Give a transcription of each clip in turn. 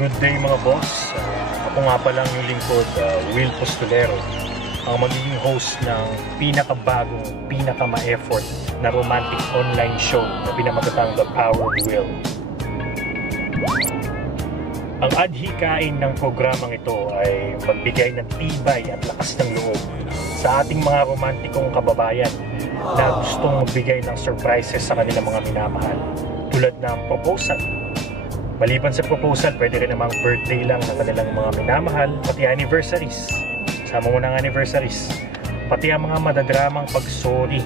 Good day mga boss. Ako nga palang yung lingkod, Will Postolero, ang magiging host ng pinakabagong, pinaka-ma-effort na romantic online show na pinamagatang The Power of Will. Ang adhikain ng programang ito ay magbigay ng tibay at lakas ng loob sa ating mga romantikong kababayan na gustong magbigay ng surprises sa kanilang mga minamahal, tulad ng proposal. Maliban sa proposal, pwede rin namang birthday lang ng kanilang mga minamahal, pati anniversaries. Sama mo ng anniversaries. Pati ang mga madadramang pag-sorry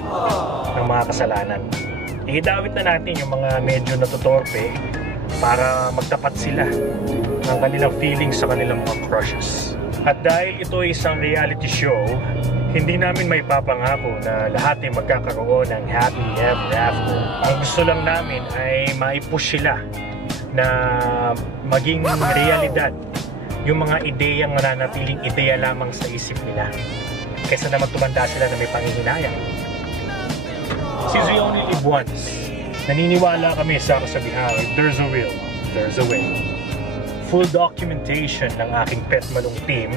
ng mga kasalanan. Idawit na natin yung mga medyo natutorpe para magtapat sila ng kanilang feelings sa kanilang mga crushes. At dahil ito ay isang reality show, hindi namin may papangako na lahat ay magkakaroon ng happy ever after. Ang gusto lang namin ay maipush sila na maging realidad yung mga ideyang nananatiling ideya lamang sa isip nila kaysa na magtumanda sila na may panghihinayang. Since we only live once, naniniwala kami sa kasabihan, if there's a will, there's a way. Full documentation ng aking Pet Malong team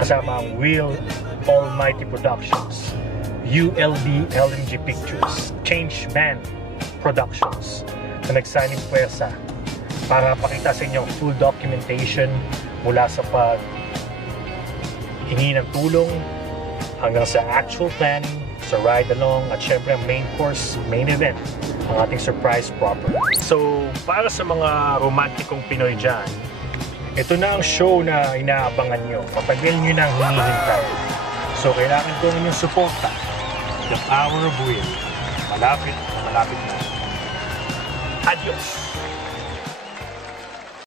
kasama ang Will Almighty Productions, ULD LMG Pictures, Change Man Productions na nagsaning puwersa para pakita sa inyo full documentation mula sa pag-hingi ng tulong hanggang sa actual planning, sa ride-along at syempre ang main course, main event, ang ating surprise proper. So, para sa mga romantikong Pinoy dyan, ito na ang show na inaabangan nyo. Matagal nyo nang hinihintay. So, kailangan ko ng inyong suporta. The Power of Will. Malapit na. Adios!